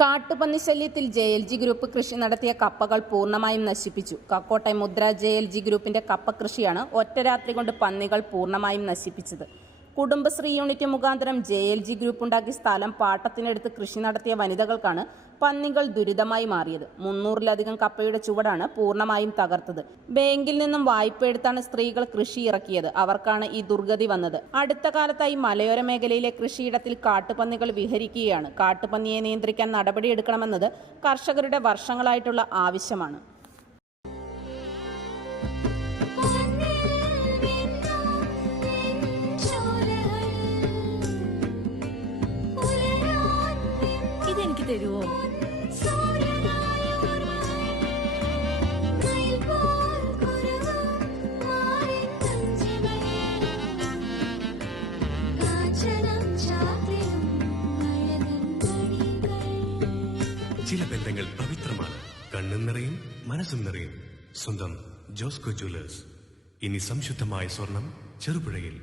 കാട്ടുപന്നി ശല്യത്തിൽ JLG group കൃഷി നടത്തിയ കപ്പകൾ പൂർണ്ണമായും നശിപ്പിച്ചു. കക്കോട്ടെ മുദ്ര JLG ഗ്രൂപ്പിന്റെ കപ്പ കൃഷിയാണ് ഒറ്റ രാത്രി കൊണ്ട് പന്നികൾ പൂർണ്ണമായും നശിപ്പിച്ചത്. കുടുംബശ്രീ യൂണിറ്റ് മുഖാന്തരം JLG ഗ്രൂപ്പ് ഉണ്ടാക്കിയ സ്ഥലം പാട്ടത്തിനെടുത്ത് കൃഷി നടത്തിയ വനിതകൾക്കാണ് പന്നികൾ ദുരിതമായി മാറിയത്. 300-ലധികം കപ്പയുടെ ചുവടാണ് പൂർണ്ണമായും തകർത്തത്. ബാങ്കിൽ നിന്നും വായ്പ എടുത്താണ് സ്ത്രീകൾ കൃഷി ഇറക്കിയത്. അവർക്കാണ് ഈ ദുർഗതി വന്നത്. അടുത്ത കാലത്തായി മലയോര മേഖലയിലെ കൃഷിയിടത്തിൽ കാട്ടുപന്നികൾ വിഹരിക്കുകയാണ്. കാട്ടുപന്നിയെ നിയന്ത്രിക്കാൻ നടപടിയെടുക്കണമെന്നത് കർഷകരുടെ വർഷങ്ങളായിട്ടുള്ള ആവശ്യമാണ്. ഇതെനിക്ക് തരുമോ? ചില ബന്ധങ്ങൾ പവിത്രമാണ്. കണ്ണും നിറയും മനസ്സും നിറയും. സ്വന്തം ജോസ്കോ ജ്വല്ലേഴ്സ്. ഇനി സംശുദ്ധമായ സ്വർണം ചെറുപുഴയിൽ.